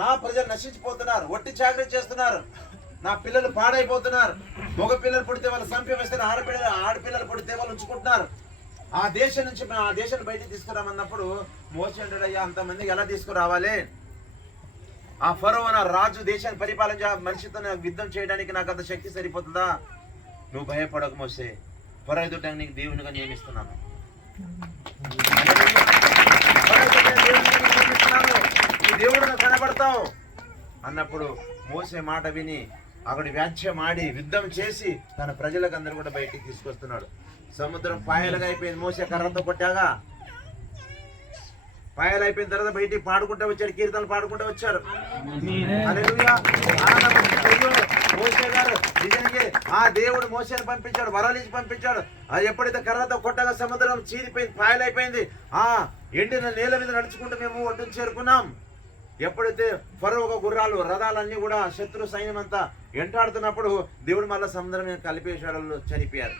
నా ప్రజలు నశించిపోతున్నారు, వట్టి చాకరీ చేస్తున్నారు, నా పిల్లలు పాడైపోతున్నారు, మగ పిల్లలు పుడితే వాళ్ళు సంపేస్తారు, ఆడపిల్లలు పుడితే వాళ్ళు ఉంచుకుంటున్నారు, ఆ దేశం నుంచి ఆ దేశాన్ని బయటికి తీసుకురామన్నప్పుడు మోసే అంటాడు, అయ్యా అంతమంది ఎలా తీసుకురావాలి? ఆ ఫరో అన్న రాజు దేశాన్ని పరిపాలన మనిషితో యుద్ధం చేయడానికి నాకు అంత శక్తి సరిపోతుందా? నువ్వు భయపడకు మోసే, ఫరో ఎదుట నీకు దేవునిగా నియమిస్తున్నాను, నీ దేవుడుగా కనబడతావు అన్నప్పుడు మోసే మాట విని అక్కడి వ్యాఖ్య మాడి యుద్ధం చేసి తన ప్రజలకు అందరూ కూడా బయటికి తీసుకొస్తున్నాడు. సముద్రం పాయలుగా అయిపోయింది, మోసే కర్రతో కొట్టాగా పాయలు అయిపోయిన తర్వాత బయటికి పాడుకుంటూ వచ్చాడు, కీర్తనలు పాడుకుంటూ వచ్చారు. మోసే గారు నిజంగా ఆ దేవుడు మోసేని పంపించాడు, వరాలించి పంపించాడు. అది ఎప్పుడైతే కర్రతో కొట్టగా సముద్రం చీరిపోయింది, పాయలైపోయింది. ఎండిన నేల మీద నడుచుకుంటూ మేము ఒడ్డును చేరుకున్నాం. ఎప్పుడైతే ఫరో గుర్రాలు రథాలన్నీ కూడా శత్రు సైన్యం అంతా ఎంటాడుతున్నప్పుడు దేవుడు మళ్ళీ సముద్రం మీద కలిపేశాడు, చనిపోయారు,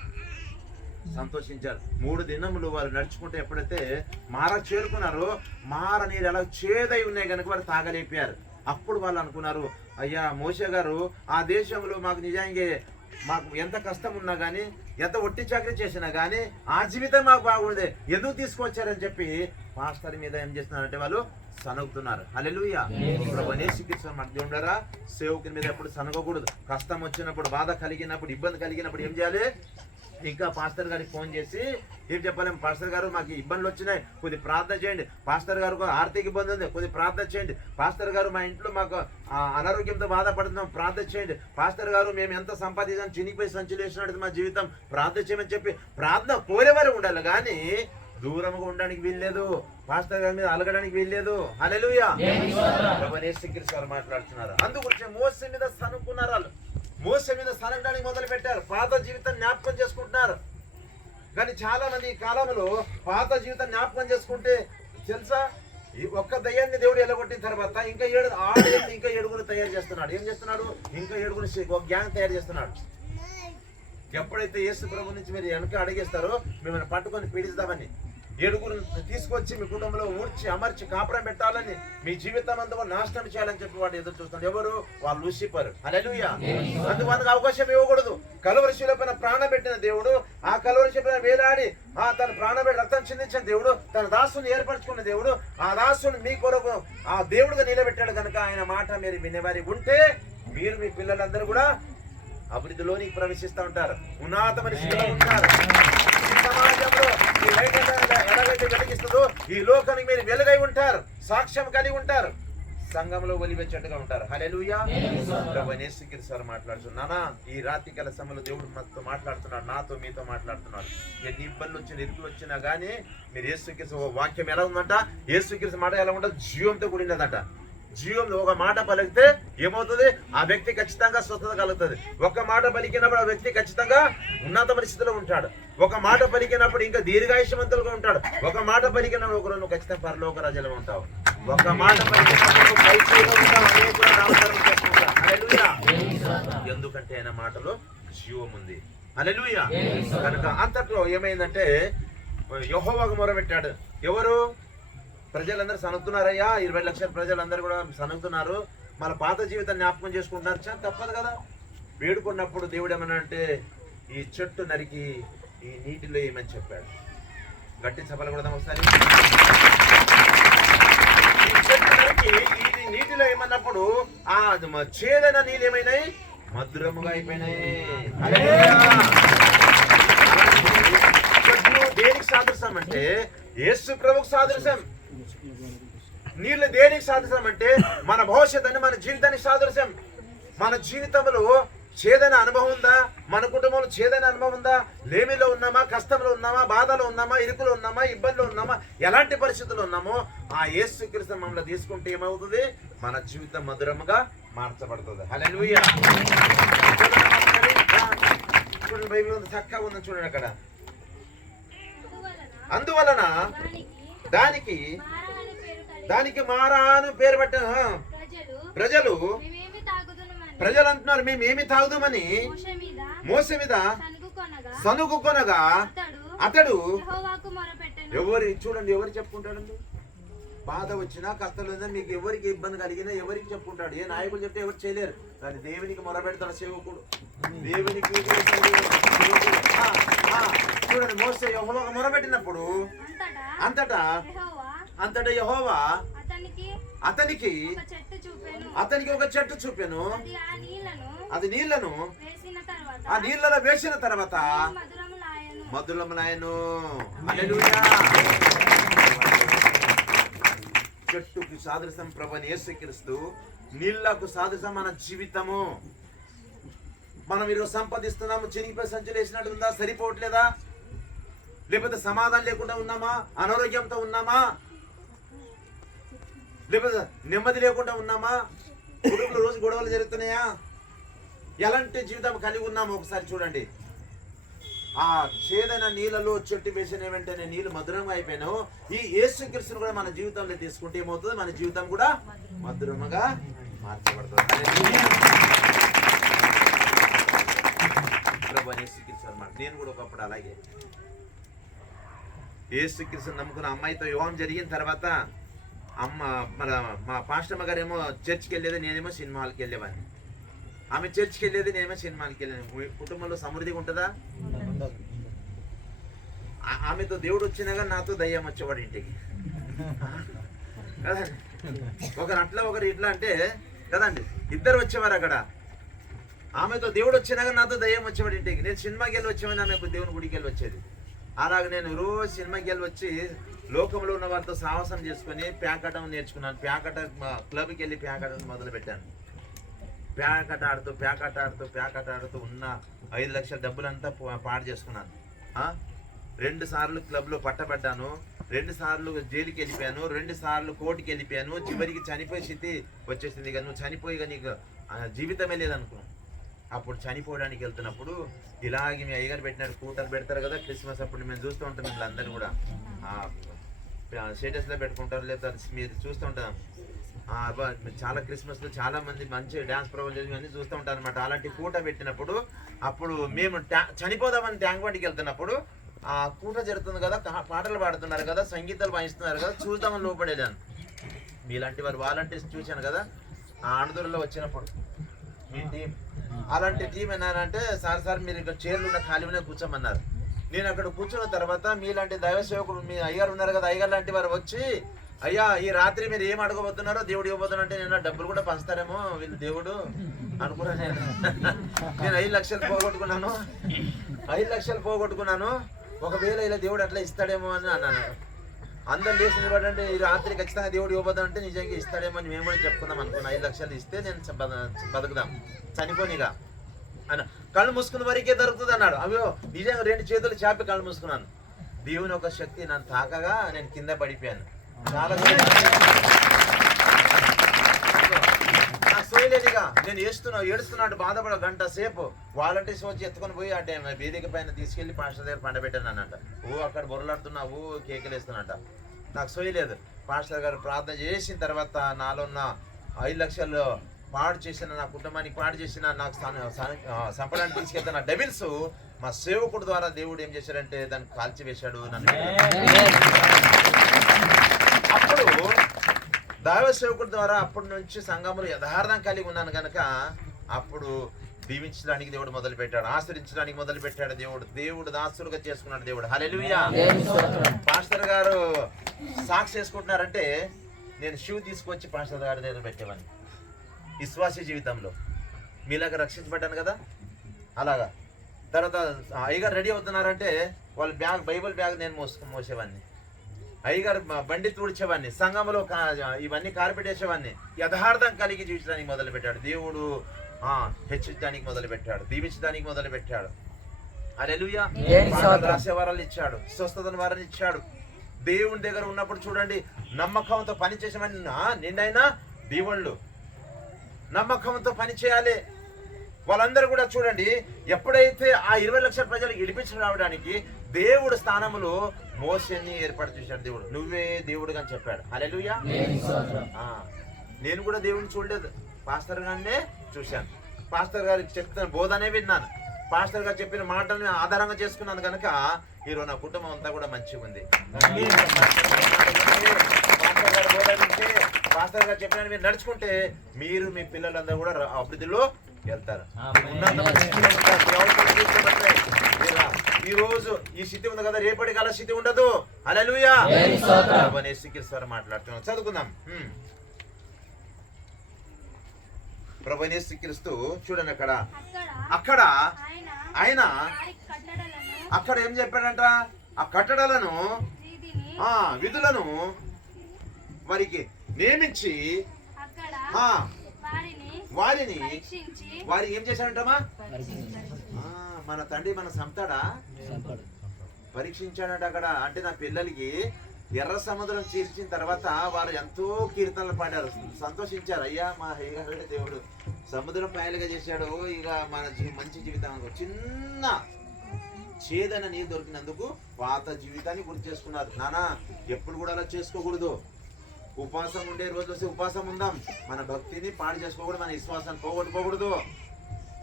సంతోషించారు. 3 దినములు వారు నడుచుకుంటే ఎప్పుడైతే మార చేరుకున్నారో మార నీరు ఎలా చేదై ఉన్నాయి కనుక వారు తాగలేపారు. అప్పుడు వాళ్ళు అనుకున్నారు, అయ్యా మోసే గారు ఆ దేశంలో మాకు నిజంగా మాకు ఎంత కష్టం ఉన్నా కానీ, ఎంత ఒట్టి చాకరీ చేసినా కానీ ఆ జీవితం మాకు బాగుంది, ఎందుకు తీసుకొచ్చారని చెప్పి మాస్టర్ మీద ఏం చేస్తున్నారంటే వాళ్ళు సనగుతున్నారు. హల్లెలూయా. ప్రభువైన యేసుక్రీస్తు మధ్య ఉండరా, సేవకుని మీద ఎప్పుడు సనగకూడదు. కష్టం వచ్చినప్పుడు, బాధ కలిగినప్పుడు, ఇబ్బంది కలిగినప్పుడు ఏం చేయాలి? ఇంకా పాస్టర్ గారికి ఫోన్ చేసి ఏం చెప్పలేము, పాస్టర్ గారు మాకు ఇబ్బందులు వచ్చినాయి, కొద్ది ప్రార్థన చేయండి, పాస్టర్ గారు ఆర్థిక ఇబ్బంది ఉంది, కొద్ది ప్రార్థన చేయండి, పాస్టర్ గారు మా ఇంట్లో మాకు అనారోగ్యంతో బాధపడుతున్నాం, ప్రార్థన చేయండి, పాస్టర్ గారు మేము ఎంత సంపాదించాం, చినిగిపోయి సంచులు వేసినట్టు మా జీవితం, ప్రార్థన చేయమని చెప్పి ప్రార్థన కోరేవారు ఉండాలి కానీ దూరంగా ఉండడానికి వీల్లేదు, పాస్టర్ గారి మీద అలగడానికి వీల్లేదు. హల్లెలూయా. ప్రభువైన యేసుక్రీస్తు వారు మాట్లాడుతున్నారు. అందుగురించి మోసే మీద సనుకున్నారు, వాళ్ళు మోసే మీద సనగడానికి మొదలు పెట్టారు, పాత జీవితం జ్ఞాపకం చేసుకుంటున్నారు. కానీ చాలా మంది ఈ కాలంలో పాత జీవితం జ్ఞాపకం చేసుకుంటే తెలుసా, ఒక్క దయ్యాన్ని దేవుడు ఎలగొట్టిన తర్వాత ఇంకా 7 తయారు చేస్తున్నాడు. ఏం చేస్తున్నాడు? ఇంకా 7 ఒక గ్యాంగ్ తయారు చేస్తున్నాడు. ఎప్పుడైతే యేసు ప్రభు నుంచి మీరు వెనక అడిగేస్తారో మిమ్మల్ని పట్టుకొని పీడిస్తామని, 7 తీసుకొచ్చి మీ కుటుంబంలో ఊడ్చి అమర్చి కాపురం పెట్టాలని, మీ జీవితం అంతా నాశనం చేయాలని చెప్పి వాడు ఎదురు చూస్తాడు. ఎవరు? వాళ్ళు లూసిఫర్. హల్లెలూయా. అందుకు అవకాశం ఇవ్వకూడదు. కలువరి శిలువ పైన ప్రాణం పెట్టిన దేవుడు, ఆ కలువరి శిలువ పైన వేలాడి తన ప్రాణం పెట్టి రక్తం చిందించిన దేవుడు, తన దాసుని ఏర్పరచుకున్న దేవుడు, ఆ దాసుని మీ కొరకు ఆ దేవుడుగా నిలబెట్టాడు కనుక ఆయన మాట మీరు వినేవారి ఉంటే మీరు మీ పిల్లలందరూ కూడా అభివృద్ధిలోనికి ప్రవేశిస్తూ ఉంటారు, ఉన్నతమైన స్థితిలో ఉంటారు. ఈ సమాజంలో ఈ ఎలాగైతే వెలిగిస్తుందో ఈ లోకానికి మీరు వెలుగై ఉంటారు, సాక్ష్యం కలిగి ఉంటారు, సంఘంలో వెలివెచ్చట్టుగా ఉంటారు. హల్లెలూయా. ప్రభువైన యేసుక్రీస్తు వారు మాట్లాడుతున్నానా, ఈ రాత్రి కాల సమయంలో దేవుడు మనతో మాట్లాడుతున్నాడు, నాతో మీతో మాట్లాడుతున్నాడు. ఎన్ని ఇబ్బందులు వచ్చినా, ఇరుకులు వచ్చినా కానీ మీరు యేసుక్రీస్తు వాక్యం ఎలా ఉందంట, యేసుక్రీస్తు మాట ఎలా ఉంటుంది? జీవంతో కూడినదట. జీవంలో ఒక మాట పలికితే ఏమవుతుంది? ఆ వ్యక్తి ఖచ్చితంగా స్వస్థత కలుగుతుంది. ఒక మాట పలికినప్పుడు ఆ వ్యక్తి ఖచ్చితంగా ఉన్నత పరిస్థితిలో ఉంటాడు. ఒక మాట పలికినప్పుడు ఇంకా దీర్ఘాయుష్మంతులుగా ఉంటాడు. ఒక మాట పలికినప్పుడు ఒకరు నువ్వు ఖచ్చితంగా పరలోక రాజ్యంలో ఉంటావు. ఒక మాట పలికినప్పుడు పైచేలో ఉంటావు, అనేకులు నామకరణం చేసుకుంటావు. హల్లెలూయా. ఎందుకంటే ఆయన మాటలో జీవం ఉంది. హల్లెలూయా. కనుక అంతట్లో ఏమైందంటే యెహోవాకు మొరపెట్టాడు. ఎవరు? ప్రజలందరూ సనుగుతున్నారయ్యా, 20 లక్షల ప్రజలందరూ కూడా సనుగుతున్నారు, మన పాత జీవితం జ్ఞాపకం చేసుకుంటున్నారు. చాలా తప్పదు కదా. వేడుకున్నప్పుడు దేవుడు ఏమన్నా అంటే ఈ చెట్టు నరికి ఈ నీటిలో ఏమని చెప్పాడు. గట్టి సభలు కూడా ఒకసారి. ఈ చెట్టు నరికి ఈ నీటిలో ఏమన్నప్పుడు ఆ చేదైన నీళ్ళు ఏమైనాయి? మధురముగా అయిపోయినాయి. చెట్లు దేనికి సాదృశ్యం అంటే యేసు ప్రభువుకు సాదృశ్యం. నీళ్ళు దేనికి సాదృశ్యం అంటే మన భవిష్యత్తు, మన జీవితానికి సాదృశ్యం. మన జీవితంలో చేదైన అనుభవం ఉందా? మన కుటుంబంలో చేదైన అనుభవం ఉందా? లేమిలో ఉన్నామా, కష్టంలో ఉన్నామా, బాధలో ఉన్నామా, ఇరుకులో ఉన్నామా, ఇబ్బందులు ఉన్నామా, ఎలాంటి పరిస్థితుల్లో ఉన్నామో ఆ యేసుక్రీస్తు మమ్మల్ని తీసుకుంటే ఏమవుతుంది? మన జీవితం మధురముగా మార్చబడుతుంది. హల్లెలూయా. చూడండి, బైబిల్ ఉంది, చక్కగా ఉందని చూడండి అక్కడ. అందువలన దానికి మారా అని పేరు పెట్టిన ప్రజలు అంటున్నారు, మేమేమి తాగుదామని మోసే మీద సనుగుకొనగా అతడు ఎవరు? చూడండి, ఎవరు చెప్పుకుంటాడండి? బాధ వచ్చినా కష్టాలు వచ్చినా మీకు ఎవరికి ఇబ్బంది కలిగినా ఎవరికి చెప్పుకుంటాడు. ఏ నాయకులు చెప్తే ఎవరు చేయలేరు, కానీ దేవునికి మొరపెడతాడు సేవకుడు. దేవునికి చూడండి, మోసే యెహోవాకు మొరపెట్టినప్పుడు అంతటా యెహోవా అతనికి ఒక చెట్టు చూపాను. అది నీళ్లను ఆ నీళ్లలో వేసిన తర్వాత మధురములాయను. హల్లెలూయా. చెట్టుకు సాదృశ్యం ప్రభువైన యేసుక్రీస్తు, నీళ్లకు సాదృశ్యం మన జీవితము. మనం ఈరోజు సంపాదిస్తున్నాము, చినిగిపోయి సంచులు వేసినట్టు ఉందా? సరిపోవట్లేదా? లేకపోతే సమాధానం లేకుండా ఉన్నామా? అనారోగ్యంతో ఉన్నామా? లేకపోతే నెమ్మది లేకుండా ఉన్నామా? కుటుంబంలో రోజు గొడవలు జరుగుతున్నాయా? ఎలాంటి జీవితం కలిగి ఉన్నామో ఒకసారి చూడండి. ఆ చేదైన నీళ్ళలో చెట్టు వేసిన వెంటనే నీళ్లు మధురంగా అయిపోయినావు. ఈ యేసుక్రీస్తును కూడా మన జీవితంలో తీసుకుంటే ఏమవుతుంది? మన జీవితం కూడా మధురముగా మార్చబడుతుంది. నేను కూడా ఒకప్పుడు అలాగే యేసుక్రీస్తును నమ్ముకున్న అమ్మాయితో వివాహం జరిగిన తర్వాత మా పాస్టమ్మ గారు ఏమో చర్చికి వెళ్ళేది, నేనేమో సినిమా హాల్కి వెళ్ళేవాడిని. ఆమె చర్చికి వెళ్ళేది, నేనేమో సినిమాకి వెళ్ళేది. కుటుంబంలో సమృద్ధిగా ఉంటుందా? ఆమెతో దేవుడు వచ్చినా కానీ నాతో దయ్యం వచ్చేవాడు ఇంటికి కదండి. ఒకరు అట్లా ఒకరు ఇట్లా అంటే కదండి, ఇద్దరు వచ్చేవారు అక్కడ. ఆమెతో దేవుడు వచ్చినా కానీ నాతో దయ్యం వచ్చేవాడు ఇంటికి. నేను సినిమాకి వెళ్ళి వచ్చేవాడిని, ఆమె దేవుని గుడికి వెళ్ళి వచ్చేది. అలాగే నేను రోజు సినిమాకి వెళ్ళి వచ్చి లోకంలో ఉన్న వారితో సాహసం చేసుకుని ప్యాకటం నేర్చుకున్నాను. ప్యాకట క్లబ్కి వెళ్ళి ప్యాకటం మొదలు పెట్టాను. ప్యాకట ఆడుతూ ఉన్న 5 లక్షల డబ్బులంతా పాడు చేసుకున్నాను. 2 సార్లు క్లబ్లో పట్టబడ్డాను, 2 సార్లు జైలుకి వెళ్ళిపోయాను, 2 సార్లు కోర్టుకి వెళ్ళిపోయాను. చివరికి చనిపోయే స్థితి వచ్చేసింది. ఇక నువ్వు చనిపోయిగా నీకు జీవితమే లేదనుకున్నాను. అప్పుడు చనిపోవడానికి వెళ్తున్నప్పుడు ఇలాగే మీ అయ్యగారు పెట్టినారు, కూటలు పెడతారు కదా క్రిస్మస్ అప్పుడు. మేము చూస్తూ ఉంటాం, మిమ్మల్ని అందరూ కూడా స్టేటస్లో పెట్టుకుంటారు, లేదా మీరు చూస్తూ ఉంటాం. చాలా క్రిస్మస్లో చాలా మంది మంచి డ్యాన్స్ ప్రోగ్రామ్ చేసి అన్నీ చూస్తూ ఉంటారు అనమాట. అలాంటి కూట పెట్టినప్పుడు అప్పుడు మేము చనిపోదామని ట్యాంక్ బండికి వెళ్తున్నప్పుడు ఆ కూట జరుగుతుంది కదా, పాటలు పాడుతున్నారు కదా, సంగీతాలు వాయిస్తున్నారు కదా, చూద్దామని లోపడేదాన్ని. మీలాంటి వారు వాలంటీర్స్ చూశాను కదా ఆ ఆందోళనలో వచ్చినప్పుడు. మీ టీం అలాంటి టీం ఏనారంటే, సార్ మీరు ఇక్కడ చైర్లు ఉన్న ఖాళీనే కూర్చోమన్నారు. నేను అక్కడ కూర్చున్న తర్వాత మీలాంటి దైవ సేవకుడు, మీ అయ్యగారు ఉన్నారు కదా, అయ్యగారు లాంటి వారు వచ్చి, అయ్యా ఈ రాత్రి మీరు ఏం అడగబోతున్నారో దేవుడు ఇవ్వబోతున్నా అంటే, నేను డబ్బులు కూడా పంచుతారేమో వీళ్ళు దేవుడు అనుకున్నా. నేను 5 లక్షలు పోగొట్టుకున్నాను, 5 లక్షలు పోగొట్టుకున్నాను. ఒకవేళ ఇలా దేవుడు అట్లా ఇస్తాడేమో అని అన్నాను. అందరు లేచిన వాడంటే ఈ రాత్రి ఖచ్చితంగా దేవుడు ఇవ్వబోదు అంటే నిజంగా ఇస్తాడేమో అని మేము కూడా చెప్పుకుందాం అనుకున్నాం. 5 లక్షలు ఇస్తే నేను బతుకుదాం, చనిపోనిగా అన్న. కళ్ళు మూసుకున్న వరకే దొరుకుతుంది అన్నాడు. అయ్యో నిజంగా 2 చేతులు చాపి కళ్ళు మూసుకున్నాను. దేవుని ఒక శక్తి నన్ను తాకగా నేను కింద పడిపోయాను. చాలా నాకు సోయలేదుగా. నేను ఏడుస్తున్నాడు బాధపడ గంట సేపు. వాలంటీర్స్ వచ్చి ఎత్తుకొని పోయి అంటే వేదిక పైన తీసుకెళ్లి పాస్టర్ దగ్గర పండబెట్టాను అన్నట్ట. అక్కడ బొరలాడుతున్నావు, కేకలు వేస్తున్నట్ట. నాకు సోయలేదు. పాస్టర్ గారు ప్రార్థన చేసిన తర్వాత నాలో ఉన్న 5 లక్షలు పాడు చేసిన, నా కుటుంబానికి పాడు చేసిన, నాకు సంపడానికి తీసుకెళ్తున్న డెవిల్స్ మా సేవకుడు ద్వారా దేవుడు ఏం చేశాడంటే దాన్ని కాల్చివేశాడు నన్ను. అప్పుడు దైవ సేవకుడి ద్వారా అప్పటి నుంచి సంఘములు యథార్థం కలిగి ఉన్నాను కనుక అప్పుడు దీవించడానికి దేవుడు మొదలు పెట్టాడు, ఆశ్రయించడానికి మొదలు పెట్టాడు. దేవుడు దాసులుగా చేసుకున్నాడు దేవుడు. హల్లెలూయా. పాస్టర్ గారు సాక్షి చేసుకుంటున్నారంటే నేను షూ తీసుకొచ్చి పాస్టర్ గారి దగ్గర పెట్టేవాడిని. విశ్వాస జీవితంలో మీలాగా రక్షించబడ్డాను కదా అలాగా. తర్వాత అయ్యగారు రెడీ అవుతున్నారంటే వాళ్ళ బ్యాగ్, బైబిల్ బ్యాగ్ నేను మోసేవాడిని. అయ్యగారు బండి తుడిచేవాడిని, సంఘంలో ఇవన్నీ కార్పెట్టేసేవాడిని. యథార్థం కలిగి జీవించడానికి మొదలు పెట్టాడు దేవుడు. హెచ్చించడానికి మొదలు పెట్టాడు, దీవించడానికి మొదలు పెట్టాడు. హల్లెలూయా. రాసే వరాలు ఇచ్చాడు, స్వస్థతను వరాలు ఇచ్చాడు. దేవుని దగ్గర ఉన్నప్పుడు చూడండి నమ్మకంతో పని చేసేవాడిని. నిన్నైనా దేవుళ్ళు నమ్మకంతో పని చేయాలి. వాళ్ళందరూ కూడా చూడండి ఎప్పుడైతే ఆ 20 లక్షల ప్రజలు ఇడిపించి రావడానికి దేవుడు స్థానంలో మోసేని ఏర్పాటు చేశాడు. దేవుడు నువ్వే దేవుడు అని చెప్పాడు. హల్లెలూయా. నేను కూడా దేవుడిని చూడలేదు, పాస్టర్ గారినే చూశాను. పాస్టర్ గారికి చెప్తున్న బోధనే విన్నాను, పాస్టర్ గారు చెప్పిన మాటలను ఆధారంగా చేసుకున్నాను కనుక ఈరోజు నా కుటుంబం అంతా కూడా మంచిగా ఉంది. పాస్టర్ గారు బోధ వింటే పాస్టర్ గారు చెప్పినట్టు మీరు నడుచుకుంటే మీరు మీ పిల్లలందరూ కూడా అభివృద్ధిలో వెళ్తారు. ఈ రోజు ఈ స్థితి ఉంది కదా, రేపటి కాల స్థితి ఉండదు. హల్లెలూయా. మాట్లాడుతున్నాం, చదువుకుందాం. ప్రభువైన యేసుక్రీస్తు చూడండి, అక్కడ ఆయన అక్కడ ఏం చెప్పాడంట, ఆ కట్టడలను విధులను వారికి నియమించి వారి ఏం చేశాడంటమా, మన తండ్రి మన సంతాడా పరీక్షించాడట అక్కడ. అంటే నా పిల్లలకి ఎర్ర సముద్రం చీల్చిన తర్వాత వారు ఎంతో కీర్తనలు పాడారు, సంతోషించారు. అయ్యా మా దేవుడు సముద్రం పాయలుగా చేశాడు, ఇక మన మంచి జీవితం. చిన్న చేదన నీరు దొరికినందుకు పాత జీవితాన్ని గుర్తు చేసుకున్నారు. నానా ఎప్పుడు కూడా అలా చేసుకోకూడదు. ఉపవాసం ఉండే రోజులు వస్తే ఉపవాసం ఉందాం, మన భక్తిని పాడు చేసుకోకూడదు, మన విశ్వాసాన్ని పోగొట్టుకోకూడదు.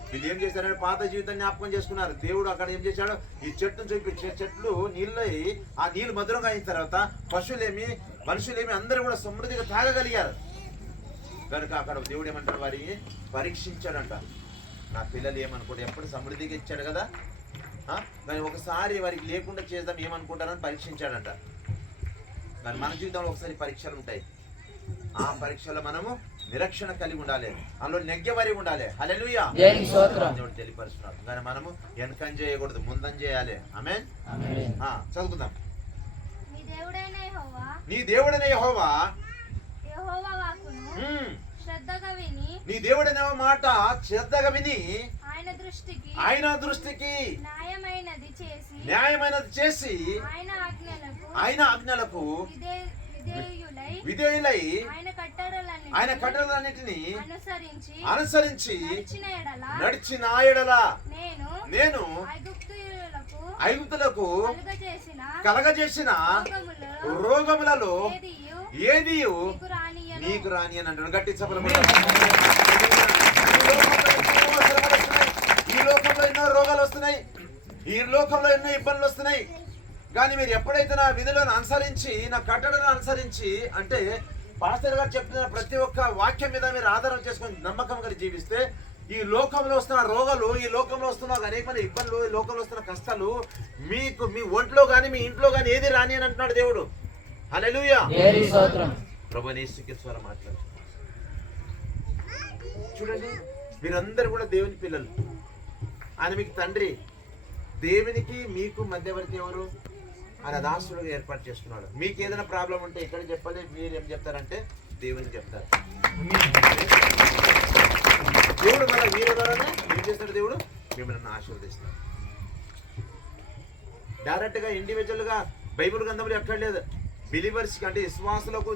వీళ్ళు ఏం చేశారంటే పాత జీవితాన్ని జ్ఞాపకం చేసుకున్నారు. దేవుడు అక్కడ ఏం చేశాడు, ఈ చెట్టును చూపించే చెట్లు నీళ్ళు, ఆ నీళ్లు మధురంగా అయిన తర్వాత పశువులేమి మనుషులేమి అందరూ కూడా సమృద్ధిగా తాగగలిగారు. కనుక అక్కడ దేవుడు ఏమంటాడు, వారిని పరీక్షించాడంట. నా పిల్లలు ఏమనుకోండి, ఎప్పుడు సమృద్ధిగా ఇచ్చాడు కదా, కానీ ఒకసారి వారికి లేకుండా చేద్దాం ఏమనుకుంటారని పరీక్షించాడంట. కానీ మన జీవితంలో ఒకసారి పరీక్షలు ఉంటాయి. ఆ పరీక్షలో మనము నిరీక్షణ కలిగి ఉండాలి, అందులో నెగ్గేవారి ఉండాలి. హల్లెలూయా. దేవుడు తెలియపరుస్తున్నాడు. కానీ మనము వెనకం చేయకూడదు, ముందం చేయాలి. ఆమేన్. చదువుకుందాం. నీ దేవుడైన యెహోవా నీ దేవుడైన మాట శ్రద్ధగా విని ఆయన దృష్టికి న్యాయమైనది చేసి ఆయన ఆజ్ఞలకు విధేయులై ఆయన కట్టడలన్నిటిని అనుసరించి నడిచిన ఎడల నేను ఐగుప్తులకు కలగజేసిన రోగములలో ఏది నీకు రాని అని అంటాడు. గట్టి సభలు. ఈ లోకంలో ఎన్నో రోగాలు వస్తున్నాయి, ఈ లోకంలో ఎన్నో ఇబ్బందులు వస్తున్నాయి. కానీ మీరు ఎప్పుడైతే నా విధులను అనుసరించి, నా కట్టడలను అనుసరించి, అంటే పాస్టర్ గారు చెప్తున్న ప్రతి ఒక్క వాక్యం మీద మీరు ఆధారం చేసుకొని నమ్మకంగా జీవిస్తే, ఈ లోకంలో వస్తున్న రోగాలు, ఈ లోకంలో వస్తున్న అనేకమైన ఇబ్బందులు, ఈ లోకంలో వస్తున్న కష్టాలు మీకు మీ ఒంట్లో కానీ మీ ఇంట్లో కానీ ఏది రాని అని అంటున్నాడు దేవుడు. హల్లెలూయా. ప్రభువైన యేసుక్రీస్తు మాట్లాడు. చూడండి, మీరందరూ కూడా దేవుని పిల్లలు, ఆయన మీకు తండ్రి. దేవునికి మీకు మధ్యవర్తి ఎవరు? ఆయన దాసులుగా ఏర్పాటు చేసుకున్నాడు. మీకు ఏదైనా ప్రాబ్లం ఉంటే ఇక్కడ చెప్పాలి, మీరు ఏం చెప్తారంటే దేవునికి చెప్తారు. దేవుడు మన వీరి ద్వారానే ఏం చేస్తాడు, దేవుడు మిమ్మల్ని ఆశీర్వదిస్తాడు. డైరెక్ట్ గా ఇండివిజువల్ గా బైబిల్ గ్రంథంలో ఎక్కడ లేదు. బిలీవర్స్ అంటే విశ్వాసులకు